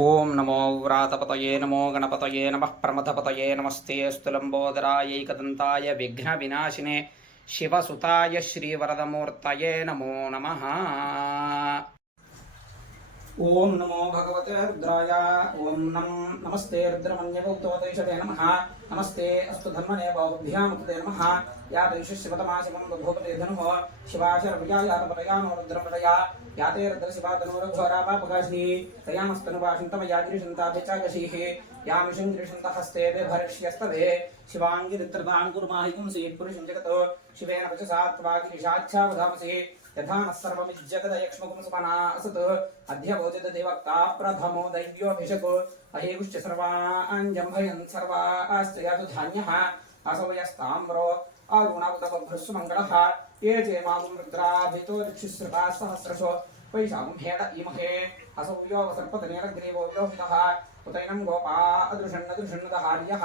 ओं नमो व्रातपतये नमो गणपतये नमः प्रमथपतये नमस्ते स्तुलंबोदरायैकदन्ताय विघ्नविनाशिने शिवसुताय श्रीवरदमूर्तये नमो नमः। ओं नमो भगवते रुद्राय ओं नमस्ते रुद्रमन्यभूतवतैषते नमः। नमस्ते अस्तु धन्मने बाहुभ्यामुते नमः। या दैशिष्यपतमाशिवं बभूपते धनुः शिवाशरविजायातपतयानो रुद्रपतया याते रुद्रशिवातनुरघोरापापकाशिनी तयामस्तनुभाषिन्तमयागिरिशन्ताभिचागशीः यामिषङ्गिरिशन्तहस्ते भरिष्यस्तवे शिवाङ्गिरित्रतां कुर्माहिपुंसि पुरुषं जगतो शिवेन वचसा त्वागिरिशाच्छावधामसि यथा नः सर्वमिज्जगदयक्ष्मकुं सुमना असत् अद्य भोजत देवक्ता प्रथमो दैव्योऽभिषको अहेगुश्च सर्वाञ्जम्भयन् सर्वाश्च यातु धान्यः असौ यस्ताम्रो अरुणवदबभ्रस्सुमङ्गलः ये चे मागुं रुद्राभितो ऋक्षिश्रुता सहस्रशो वैशाखं हेड इमहे असौ यो सर्पतनेरग्रीवो विलोहितः उतैनं गोपा अदृशन्नदृशन्नदहार्यः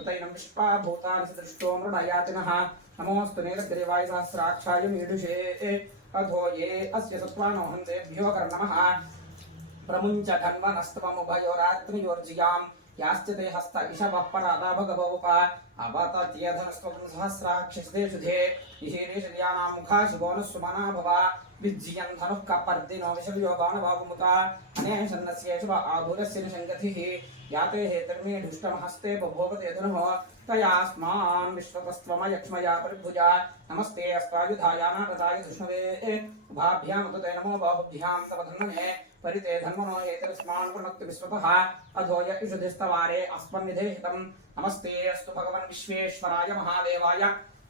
उतैनं विश्वा भूतानि सदृष्टो मृडयातिनः नमोऽस्तु नीलग्रीवाय सहस्राक्षाय मीढुषे अथो ये अस्य सत्त्वानो हन्तेभ्यो कर्णमः प्रमुञ्च धन्वनस्तममुभयोरात्रियोर्जियाम् याश्च ते हस्त इषवः परादा भगवोप अवतत्यधनस्त्वं सहस्राक्षिस्ते शुधे इषेरेशल्यानां मुखा शिवो नः सुमना भव विज्जियन् धनुः कपर्दिनो विशव्यो बाणभागुमुता अनेशन्नस्य शुभ आधुरस्य निषङ्गतिः याते हेतर्मे दुष्टमहस्ते बभोवते धनुः तयास्मान् विश्वतस्त्वमयक्ष्मया परिभुजा नमस्ते अस्तायुधायानागताय धृष्णवे उभाभ्याम् उत ते नमो बाहुभ्याम् तव धन्मने परिते धन्मनो एतस्मान् पुनक्तु विश्वतः अधो य इषुधिस्तवारे अस्मन्निधेहितम् नमस्ते अस्तु भगवन् विश्वेश्वराय महादेवाय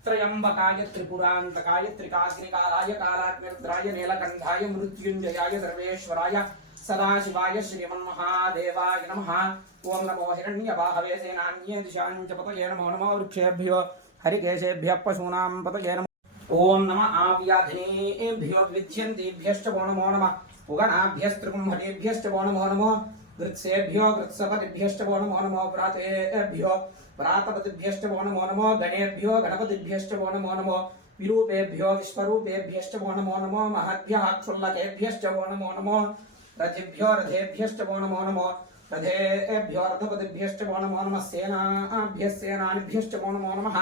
त्रयंबकाय त्रिपुरान्तकाय त्रिकाग्निकालाय कालाग्निरुद्राय नीलकण्ठाय मृत्युञ्जयाय सर्वेश्वराय सदाशिवाय श्रीमन्महादेवाय नमः। ओं नमो हिरण्यवाहवे सेनान्ये दिशाञ्च पतये नमो नमो वृक्षेभ्यो हरिकेशेभ्यः पशूनां पतये नमः। ओं नमः आव्याधिनेभ्यो विध्यन्तेभ्यश्च वो नमो नमः पुगणाभ्यस्त्रिकुम्भटेभ्यश्च वो नमो नमः गृत्सेभ्यो गृत्सपतिभ्यश्च वो नमो नमो व्रातेभ्यो व्रातपतिभ्यश्च वो नमो नमो गणेभ्यो गणपतिभ्यश्च वो नमो नमो विरूपेभ्यो विश्वरूपेभ्यश्च वो नमो नमो महद्भ्यः क्षुल्लकेभ्यश्च वो नमो नमो रथिभ्यो रथेभ्यश्च वो नमो नमो रथेभ्यो रथपतिभ्यश्च वो नमो नमः सेनाभ्यः सेनानिभ्यश्च वो नमो नमः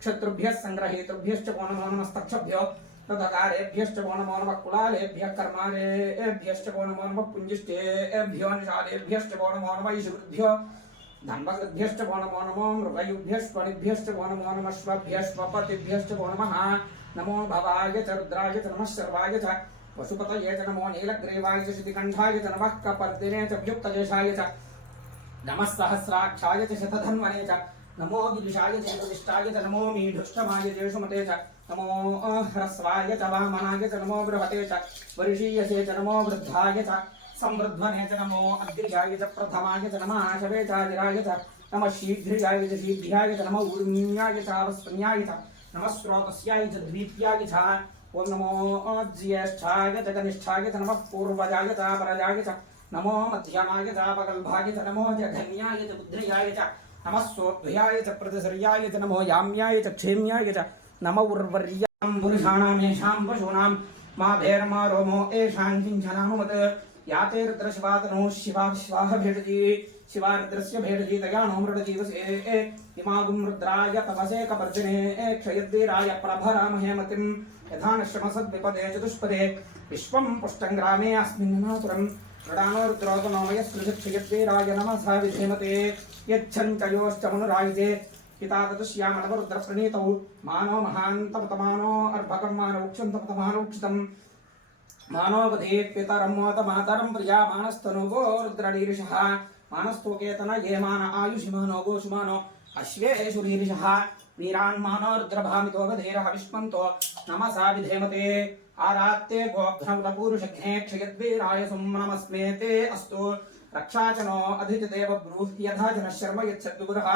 क्षत्रुभ्यः संग्रहीतृभ्यश्च वो नमो नमः स्तक्षभ्यो तथकारेभ्यश्च वो नमो नमः कुलालेभ्यः कर्मारेभ्यश्च वो नमो नमः पुञ्जिष्टेभ्यो निषादेभ्यश्च वो नमो नमः ईशुभ्यो धन्वकृभ्यश्च वो नमो नमो मृगयुभ्यश्वनिभ्यश्च वो नमो नमः श्वभ्यश्वपतिभ्यश्च वो नमः नमो भवाय च रुद्राय च नमः सर्वाय च पशुपतये च नमो नीलग्रीवाय च श्रुतिकण्ठाय च नमः कपर्दिने च व्युक्तजेशाय च नमः सहस्राक्षाय च शतधन्वने च नमो गिरिशाय च प्रतिष्ठाय च नमो मीढुष्टमाय च सुमते च नमो ह्रस्वाय च वामनाय च नमो बृहते च वर्षीयसे च नमो वृद्धाय च संवृध्वने च नमो अग्रियाय च प्रथमाय च नमः शवेचाजिराय च नमः शीघ्रियाय च शीघ्र्याय च नमः ऊर्म्याय च अवस्पन्याय च नमः स्रोतस्याय च द्वीप्याय च ओं नमो ज्येष्ठाय च कनिष्ठाय च नमः पूर्वजाय च परजाय च नमो मध्यमाय च अपगल्भाय च नमो जघन्याय च बुद्ध्याय च नमः सोऽध्याय च प्रतिसर्याय च नमो याम्याय च क्षेम्याय च नमो उर्वर्यां पुरुषाणामेषां पशूनां मा भेर्मा रोमो एषां किञ्चनानुमत् याते रुद्रशिवातनो शिवा स्वाह भेटजी शिवारुद्रस्य भेटजी तया नो मृडजीवसे इमागुं रुद्राय तपसे कपर्जने क्षयद्वीराय प्रभरामहे मतिं यथा नश्यमसद्विपदे चतुष्पदे विश्वं पुष्टं ग्रामे अस्मिन्नातुरं मृडानो रुद्रोगनोमयस्कृतक्षयद्वीराय नमसा विधेमते यच्छञ्चयोश्च मनुरायिते पिता ततुष्यामलवरुद्रप्रणीतौ मानो महान्तपतमानो अर्भकर्मानो उक्षन्तपतमानोक्षितम् मानोवधे पितरं मातरं प्रिया मानस्तनुगो रुद्रनीरिषः मानस्तोकेतन ये मान आयुषिमानो गोषुमानो अश्वेषुरीरिषः वीरान्मानो रुद्रभामितो वधेरः विष्मन्तो नमसा विधेमते आरात्ते गोभ्रमुदपूरुषघ्ने क्षयद्वीराय सुम्नमस्मे ते अस्तु रक्षाचनो अधिजदेव ब्रूहि यथा जनः शर्म यच्छद्विगुरः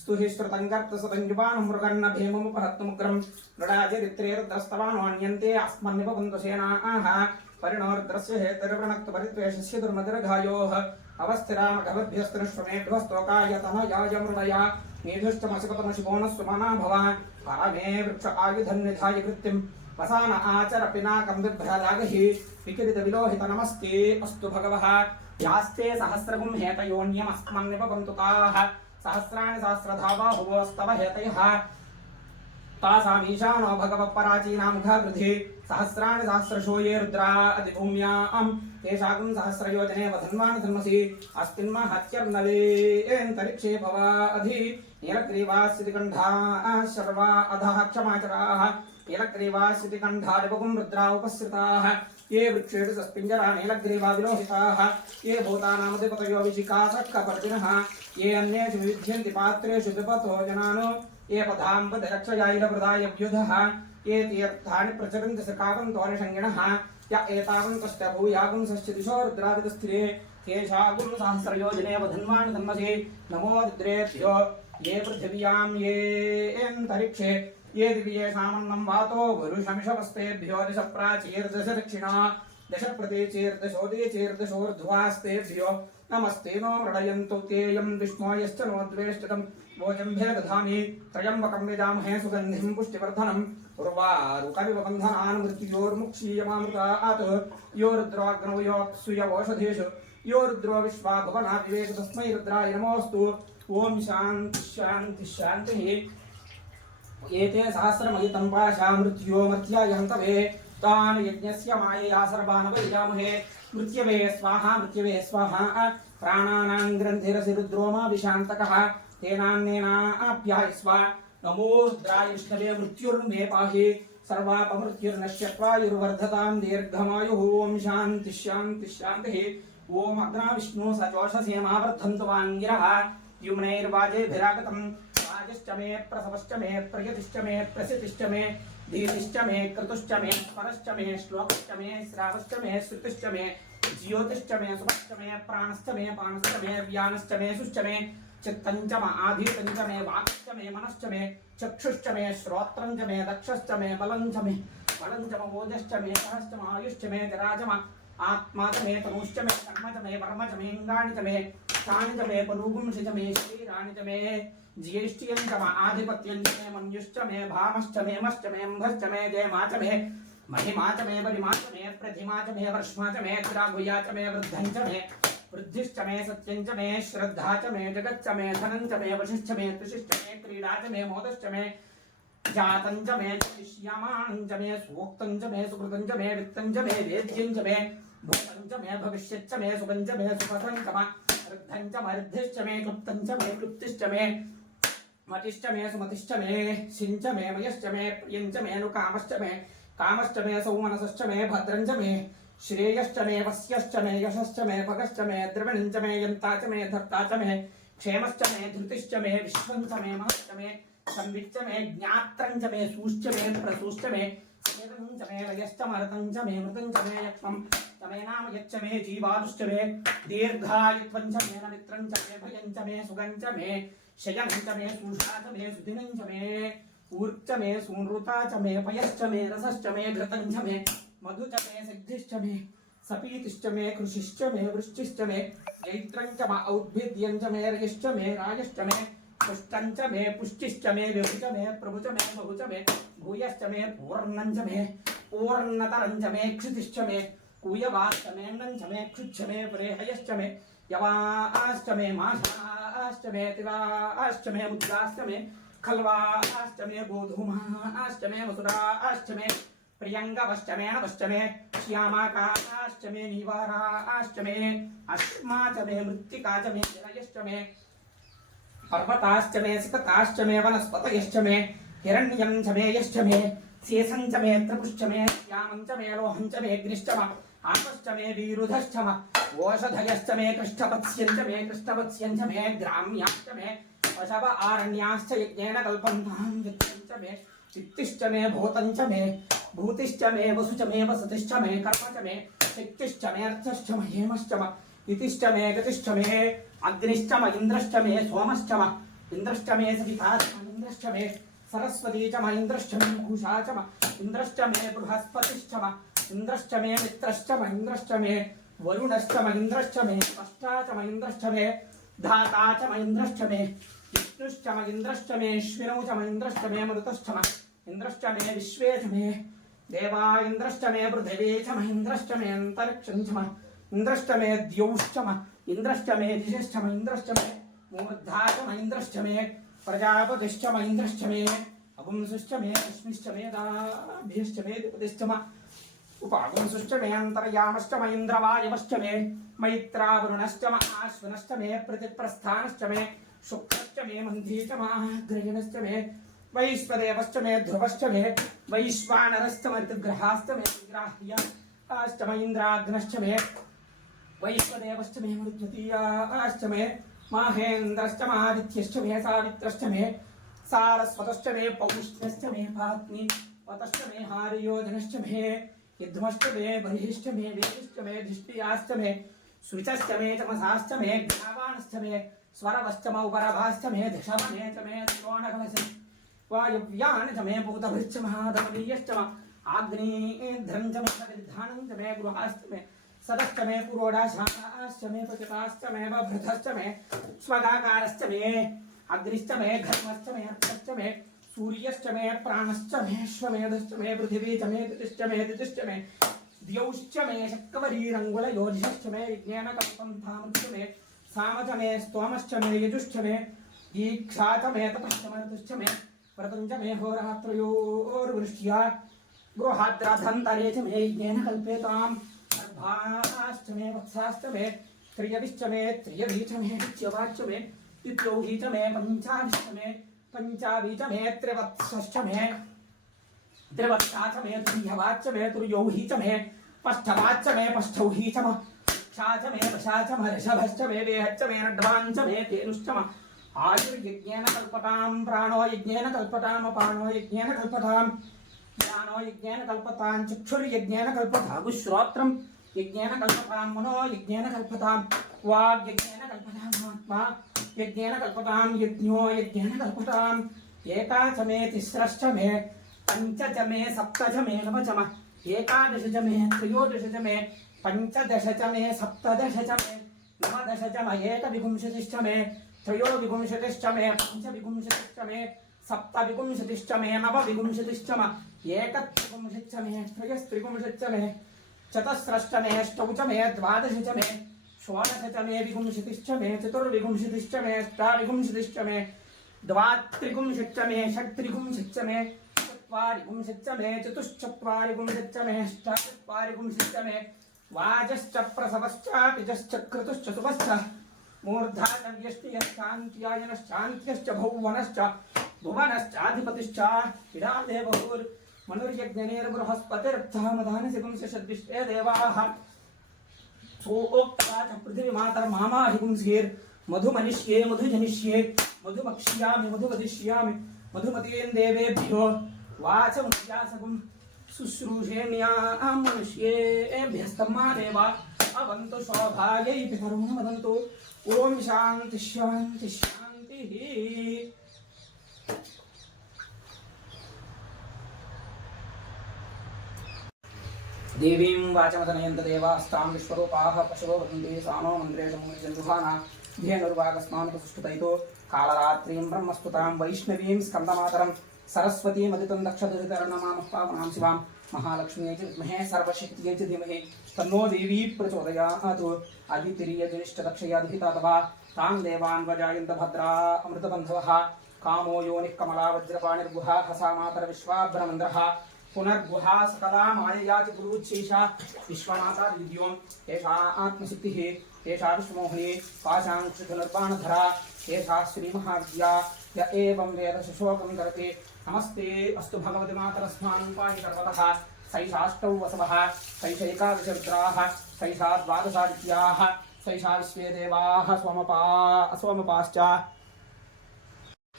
स्तुहि श्रुतङ्कर्तसतञ्जुपानं मृगन्न भीममुपहत्तमुग्रं मृडाचरित्रे रुद्रस्तवानोऽन्यन्ते अस्मन्निपवन्तु सेनाः परिणोरुद्रस्य हेतर्वृणक्तु परित्वेषस्य दुर्मतिरघायोः अवस्थिरामघवद्भ्यस्तनुष्वमेभ्यस्तोकाय तनयाय मृडया मेधुष्टमशिपतमशिवो नः सुमना भव परमे वृक्ष आयुधन्निधाय कृत्तिं वसान आचर पिनाकं बिभ्रलागहि विकिरित विलोहित नमस्ते अस्तु भगवः यास्ते सहस्रगुं हेतयोन्यमस्मन्निपबन्तु ताः सहस्राणि सहस्रधाबाहुवोस्तव हेतयः तासामीशानो भगवत्पराचीनामुखवृद्धि सहस्राणि सहस्रशो ये रुद्रा अधिभूम्यां तेषागुं सहस्रयोजने वधन्वान् धन्मसि अस्तिन्महत्यर्नवेन्तरिक्षे भवा अधि नीलग्रीवास्यतिकण्ठाः शर्वा अधः क्षमाचराः नीलग्रीवास्यतिकण्ठादिवगुं रुद्रा उपसृताः ये वृक्षेषु सस्पिञ्जरा नीलग्रीवा विलोहिताः ये भूतानामधिपतयो विशिखासक्कपर्दिनः ये अन्येषु विविध्यन्ति पात्रेषु विपतो जनानो ये पदाम्बदक्षयायिलप्रदायव्युधः ये तीर्थानि प्रचरन्ति सखावन्तोनिषङ्गिणः य एतावन्तश्च भूयागुंसश्च दिशो रुद्रादितस्थिरे केशागुं सहस्रयोजने वधन्वान् धन्मसि नमो रुद्रेभ्यो ये पृथिव्यां ये अन्तरिक्षे ये दिव्येषामन्नं वातो वरुषमिषवस्तेभ्यो दशप्राचीर्दशदक्षिणा दशप्रतीचीर्दशोदीचीर्दशोर्ध्वास्तेभ्यो नमस्ते नो मृडयन्तु तेयं विष्णो यश्च नो द्वेष्टितं भोजम्भे दधामि त्रयम्बकं यजामहे सुगन्धिं पुष्टिवर्धनम् उर्वारुकमिव बन्धनान् मृत्योर्मुक्षीयमामृतात् यो रुद्राग्नौ योऽप्सुयवोषधीषु यो रुद्रो विश्वा भुवना विवेक तस्मै रुद्राय नमोऽस्तु ॐ शान्ति शान्ति शान्तिः एते सहस्रमयितं पाशा मृत्यो मर्त्याय हन्तवे तान् यज्ञस्य मायया सर्वान् वैजामहे मृत्यवे स्वाहा प्राणानां ग्रन्थिरसि रुद्रो मा विशान्तकः तेनान्नेनाप्यायस्व नमो रुद्राय विष्णवे मृत्युर्मे पाहि सर्वापमृत्युर्नश्यत्वायुर्वर्धतां दीर्घमायुः ॐ शान्ति शान्ति शान्तिः ॐ अग्ना विष्णु सचोषसेमावर्धन्तु वाङ्गिरः युम्नैर्वाजेभिरागतं राजश्च मे प्रसवश्च मे प्रयतिश्च मे प्रसितिश्च मे धीतिश्च मे क्रतुश्च मे स्मरश्च मे श्लोकश्च मे श्रावश्च मे श्रुतिश्च मे ज्योतिश्च मे सुभश्च मे प्राणश्च मे पानश्च मे व्यानश्च मे सुश्च मे चित्तञ्च मे आधीतञ्च मे वाक्श्च मे मनश्च मे चक्षुश्च मे श्रोत्रञ्च मे दक्षश्च मे बलञ्च मे ओजश्च मे सहश्च मे आयुश्च मे जराच मे आत्मा च मे तनुश्च मे कर्म च मे वर्म च मे इङ्गानि च मे तानि च मे पलुगुंसि च मे शरीराणि च मे ज्येष्ठ्यं च मे आधिपत्यं च मे मन्युश्च मे भामश्च मे मश्च मे अम्भश्च मे जयमा च मे महिमा च मे बलिमा च मे प्रतिमा च मे वर्ष्मा च मे चिरागुया च मे वृद्धं च मे वृद्धिश्च मे सत्यं च मे श्रद्धा च मे जगच्च मे धनं च मे वशिश्च मे कृषिश्च मे क्रीडा च मे मोदश्च मे जातं च मे शिष्यमाणं च मे सूक्तं च मे सुकृतं च मे वित्तं च मे वेद्यं च मे भूतं च मे भविष्यच्च मे सुखं च मे सुपथं च मे वृद्धं च मर्धिश्च मे क्लुप्तं च मे क्लुप्तिश्च मे मतिश्च मे सुमतिश्च मे सिञ्च मे मयश्च मे प्रियं च मे अनुकामश्च मे कामश्च मे सौमनसश्च मे भद्रं च मे श्रेयश्च मे वस्यश्च मे यशश्च मे भगश्च मे द्रविणं च मे यन्ता च मे धर्ता च मे क्षेमश्च मे धृतिश्च मे विश्वं च मे महश्च मे संविच्च मे ज्ञात्रं च मे सूश्च मे प्रसूश्च मे स्मेरं च मे लयश्च मरतं च मे मृतं च मे यक्ष्मं च मे नाम यच्च मे जीवादुश्च मे दीर्घायुत्वं च मे नमित्रं च मे भयं च मे सुगं च मे शयनं च मे सूषा च मे सुदिनं च मे ऊर्च मे सूनृता च मे पयश्च मे रसश्च मे घृतं च मे मधु च मे सिद्धिश्च मे सपीतिश्च मे कृषिश्च मे वृष्टिश्च मे जैत्रं च मे औद्भिद्यं च मे रयश्च मे राजश्च मे पुष्टं च मे पुष्टिश्च मे विभु च मे प्रभु च मे बहु च मे भूयश्च मे पूर्णं च मे पूर्णतरं च मे क्षितिश्च मे कूयवाश्च मे अन्नं च मे क्षुच्च मे प्रेहयश्च मे यवाश्च मे माषाश्च मे तिवाश्च मे मुद्राश्च मे खल्वाश्च मे गोधूमाश्च मे मसुराश्च मे प्रियंगवश्च मे नवश्च मे श्यामाकाश्च मे नीवाराश्च मे अश्मा च मे मृत्तिका च मे विलयश्च मे पर्वताश्च मे सिकताश्च मे वनस्पतयश्च मे हिरण्यं च मे यश्च मे शेषं च मे त्रिपुश्च मे श्यामं च मे लोहं च मे अग्निश्च मे आपश्च मे वीरुधश्च मे ओषधयश्च मे कृष्णपत्स्यं च मे ग्राम्याश्च मे पशव आरण्याश्च यज्ञेन कल्पन्तां वित्तं च मे चित्तिश्च मे भूतं च मे भूतिश्च मे वसु च मे वसतिश्च मे कर्म च मे शक्तिश्च मे अर्थश्च मे हेमश्च मे इतिश्च मे गतिश्च मे अग्निश्च मे इन्द्रश्च मे सोमश्च मे इन्द्रश्च मे सविता च मे इन्द्रश्च मे सरस्वती च मे इन्द्रश्च मे कुशा च मे इन्द्रश्च मे बृहस्पतिश्च मे इन्द्रश्च मे मित्रश्च मे इन्द्रश्च मे वरुणश्च मे इन्द्रश्च मे अष्टा च मे इन्द्रश्च मे धाता च मे इन्द्रश्च मे विष्णुश्च मे इन्द्रश्च मे अश्विनौ च मे इन्द्रश्च मे मरुतश्च मे इन्द्रश्च मे विश्वे च मे देवा इन्द्रश्च मे पृथिवी च मे इन्द्रश्च मे अन्तरिक्षं च मे ఇంద్రశ్చ మే ద్యౌశ్చమ ఇంద్రశ్చ మే దిశశ్చమ ఇంద్రశ్చ మే మూర్ధాచమ ఇంద్రశ్చ మే ప్రజాపతిశ్చమ ఇంద్రశ్చ మే అగుంసుశ్చ మే రశ్మిశ్చ మే దాభ్యశ్చ మే దిపతిశ్చమ उपागुंसुश्च मे अंतर्यामश्च मे इंद्रवायवश्च मे मैत्रावरुणश्च मे आश्विनश्च मे प्रतिप्रस्थानश्च मे शुक्रश्च मे मन्धी च माग्रहिणश्च मे वैश्वदेवश्च मे ध्रुवश्च मे वैश्वानरश्च मे ऋतुग्रहाश्च मे ग्राह्याश्च मे इन्द्राग्नश्च मे वैश्वदेवश्च मे मरुद्वितीयाश्च मे माहेन्द्रश्च मादित्यश्च मे सावित्रश्च मे सारस्वतश्च मे पौष्ण्यश्च मे पात्नी वतश्च मे हार्योजनश्च मे युद्धमश्च मे बर्हिश्च मे वेदिश्च मे धिष्टियाश्च मे शुचश्च मे चमसाश्च मे ज्ञावाणश्च मे स्वरवश्च मे उपरभाश्च मे दशमने च मे त्रिकोणकलशं वायुव्यान च मे पूतभृश्च महादमनीयश्च मे आग्नेयध्रं च मे विद्धानं च मे गृहाश्च मे सदश्च मे पुरोडाशाश्च मे पतिताश्च मे भृतश्च मे स्वगाकारश्च मे अग्निश्च मे घर्मश्च मे अर्कश्च मे सूर्यश्च मे प्राणश्च मे श्वमेधश्च मे पृथिवी च मे दितिश्च मे दितिश्च मे द्यौश्च मे शक्कवरीरङ्गुलयोधिश्च मे विज्ञानकल्पं धामश्च मे साम च मे स्तोमश्च मे यजुश्च मे दीक्षा च मे तपश्च मे ऋतुश्च मे व्रतं च मे होरात्रयोर्वृष्ट्या गृहाद्राधन्तरे च मे यज्ञेन कल्पेतां गर्भाश्च मे वत्साश्च मे त्रियविश्च मे त्रियवी च मे विच्यवाच्च मे द्वित्यौही च मे पञ्चाविश्च मे पंचाबीज मे त्रिवत्सश्च मे त्रिवत्सा च मे तुर्यवाच्च मे तुर्यौही च मे पष्ठवाच्च मे पष्ठौही च मे क्षा च मे वशा च मे ऋषभश्च मे वेहच्च मे नड्वाञ्च मे धेनुश्च मे आयुर्यज्ञेन कल्पतां प्राणो यज्ञेन कल्पतां अपानो यज्ञेन कल्पतां ज्ञानो यज्ञेन कल्पतां चक्षुर्यज्ञेन कल्पतां श्रोत्रं यज्ञेन कल्पतां मनो यज्ञेन कल्पतां वाग्यज्ञेन कल्पतां आत्मा यज्ञेन कल्पतां यज्ञो यज्ञेन कल्पतां एका च मे तिस्रश्च मे पञ्च च मे सप्त च मे नव च मे एकादश च मे त्रयोदश च मे पञ्चदश च मे सप्तदश च मे नवदश च मे एकविंशतिश्च मे त्रयोविंशतिश्च मे पञ्चविंशतिश्च मे सप्तविंशतिश्च मे नवविंशतिश्च मे एकत्रिंशच्च मे त्रयस्त्रिंशच्च मे चतस्रश्च मे अष्टौ च मे द्वादश च मे षोडश च मे विंशतिश्च मे चतुर्विंशतिश्च मे अष्टाविंशतिश्च मे द्वात्रिंशच्च मे षट्त्रिंशच्च मे चत्वारिंशच्च मे चतुश्चत्वारिंशच्च मे अष्टाचत्वारिंशच्च मे वाजश्च प्रसवश्च पिजश्च क्रतुश्च सुपश्च मूर्धा च व्यष्टियश्चान्त्यायनश्चान्त्यश्च भुवनश्च भुवनश्चाधिपतिश्च इडादेवहुर्मनुर्यज्ञनेर्बृहस्पतिरर्थः मदानसिपुंसषद्विश्वे देवाः सोक्त्वा च पृथिवीमातर्मामाहिपुंसीर् मधुमनिष्ये मधुजनिष्ये मधुमक्ष्यामि मधुवदिष्यामि मधुमतीन् देवेभ्यो वाचमुद्यासगुं शुश्रूषेण्यां मनुष्येभ्यस्तम्मा देवा अवन्तु सौभाग्यै पितरो न वदन्तु ॐ शान्ति शान्ति शान्तिः देवीं वाचमदनयन्त देवास्तां विश्वरूपाः पशवो वदन्ति सानो मन्त्रेषु मूर्जन्दुहाना धेनुर्वागस्मानुपसुष्टुतैतो कालरात्रीं ब्रह्मस्तुतां वैष्णवीं स्कन्दमातरं सरस्वतीमदितं दक्षदुरितर्णमामः पावनां शिवां महालक्ष्म्यै च विद्महे सर्वशक्त्यै च धीमहि तन्नो देवी प्रचोदयात् आदितिर्यजनिष्ठदक्षयाधिता तवा तां देवान् वजायन्त भद्रा अमृतबन्धवः कामो योनिः कमला वज्रपाणिर्गुहा हसा मातरविश्वाभ्रमन्द्रः पुनर्गुहा सकला मायया च गुरुच्छेषा विश्वमाता विद्यों एषा आत्मशक्तिः एषा विश्वमोहिनी पाशाङ्कुशधनुर्बाणधरा एषा श्रीमहाविद्या य एवं वेद शोकं करते नमस्ते अस्तु भगवति मातरस्मान् पाणिपर्वतः सैषाष्टौ वसवः सैषैकादशरुद्राः सैषा द्वादशादित्याः सैषा विश्वे देवाः सोमपाश्च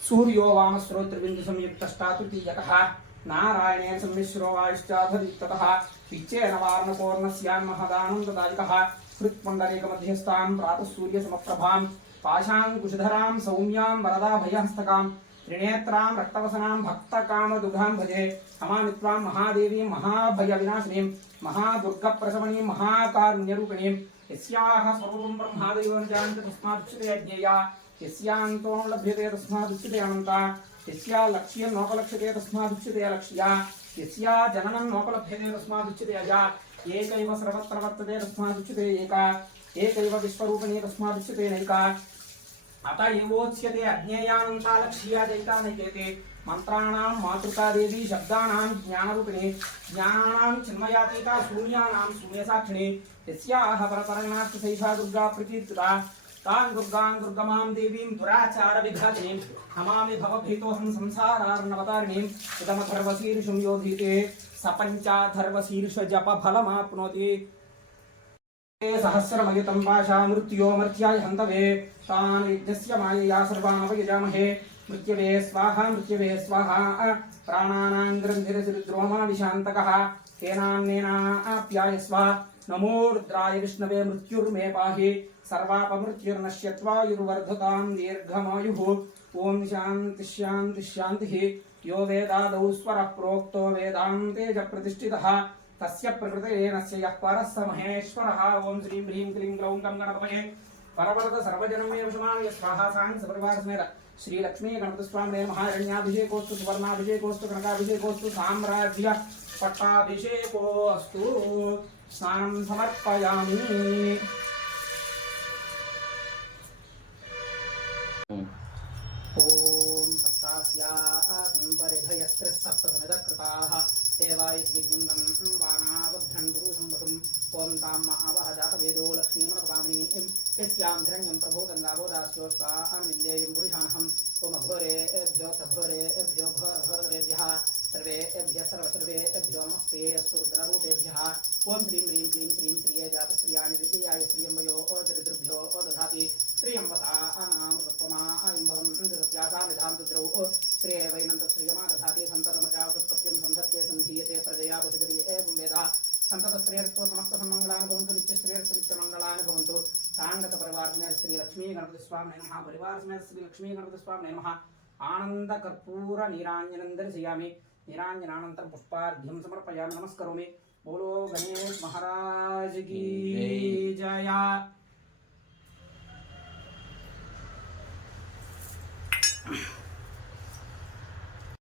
सूर्यो वामस्रोत्रबिन्दुसंयुक्तश्चातुतीयकः नारायणेन सम्मिश्रो वायुश्चाधदिक्ततः विच्चेन वार्णपूर्णस्यान्महदानं ददायिकः हृत्पुण्डरीकमध्यस्थां प्रातः सूर्यसमप्रभां पाशाङ्कुशधरां सौम्यां वरदाभयहस्तकां त्रिनेत्रां रक्तवसनां भक्तकामदुघां भजे नमामि त्वां महादेवीं महाभयविनाशिनीं महादुर्गप्रशमनीं महाकारुण्यरूपिणीं यस्याः स्वरूपं ब्रह्मादयो न जानन्ति तस्मादुच्यते अज्ञेया यस्यान्तो न लभ्यते तस्मादुच्यते अनन्ता यस्या लक्ष्यं नोपलक्ष्यते तस्मादुच्यते अलक्ष्या यस्या जननं नोपलभ्यते तस्मादुच्यते अजा एकैव सर्वत्र वर्तते तस्मादुच्यते एका एकैव विश्वरूपिणी तस्मादुच्यते नैका अत एवोच्यते अज्ञेयानन्ता लक्ष्यादैका नैकेते मंत्राणां मातृका देवी शब्दानां ज्ञानरूपिणी ज्ञानानां चिन्मयातीता शून्यानां शून्यसाक्षिणी यस्याः परपरणार्थसैषा दुर्गा प्रकीर्तिता तां दुर्गां दुर्गमां देवीं दुराचारविघातिनीं नमामि भवभीतोऽहं संसारार्णवतारिणीं इदमथर्वशीर्षं योधीते सपञ्चाथर्वशीर्षजपफलमाप्नोति सहस्रमयुतं पाशा मृत्यो मर्त्याय हन्तवे तान् यज्ञस्य मायया सर्वानवयजामहे मृत्यवे स्वाहा प्राणानां ग्रन्थिरसिरुद्रोमा विशान्तकः केनान्नेनाप्यायस्व नमो रुद्राय विष्णवे मृत्युर्मे पाहि सर्वापमृत्युर्नश्यत्वायुर्वर्धतां दीर्घमायुः ॐ शान्ति शान्ति शान्तिः यो वेदादौ स्वरः प्रोक्तो वेदान्ते च प्रतिष्ठितः तस्य प्रकृतेनस्य यः परः स महेश्वरः ॐ श्रीं ह्रीं क्लीं ग्लौं गं गणपतये परवरद सर्वजनमेव समानय स्वाहा सां सपरिवारसमेत श्री लक्ष्मी गणपति स्वामिने महारण्याभिषेकोस्तु सुवर्णाभिषेकोस्तु कनकाभिषेकोस्तु साम्राज्य पट्टाभिषेकोस्तु स्नानं समर्पयामि ॐ सप्तास्यासंपरिभयस्त्रिसप्तसमिदकृताः देवायज्ञं वानावभ्रं गुरुसंवसुं ॐ तां महावहजातवेदो लक्ष्मीमनपगामिनीं यस्यां हिरण्यं प्रभो गङ्गावोदास्यो स्वां विन्देयं पुरुषानहम् ॐ घोरेभ्यो सघोरेभ्यो घोरघोरेभ्यः सर्वेभ्यः सर्वसर्वेभ्यो नमस्ते अस्तु रुद्ररूपेभ्यः ॐ श्रीं ह्रीं क्लीं श्रीं श्रिये जातश्रियाणि द्वितीयाय श्रियम्बयो दरिद्रभ्यो दधाति श्रियम्बतानामृतत्वमायम्भवं सत्यासामिधां रुद्रौ श्रिये वैनन्दश्रियमा दधाति सन्ततमचासुत्पत्यं सन्धत्ते सन्धीयते प्रजया पशुधरी एवं वेदः सन्ततश्रियर्तो समस्तसन्मङ्गलानि भवन्तु नित्यश्रियर्तनित्यमङ्गलानि भवन्तु साङ्गतपरिवारसमेत श्री लक्ष्मी गणपति स्वामिने नमः परिवारसमेत श्री लक्ष्मी गणपति स्वामिने नमः आनन्दकर्पूर नीराञ्जनं दर्शयामि नीराञ्जनानन्तरं पुष्पार्घ्यं समर्पयामि नमस्करोमि बोलो गणेश महाराज की जय।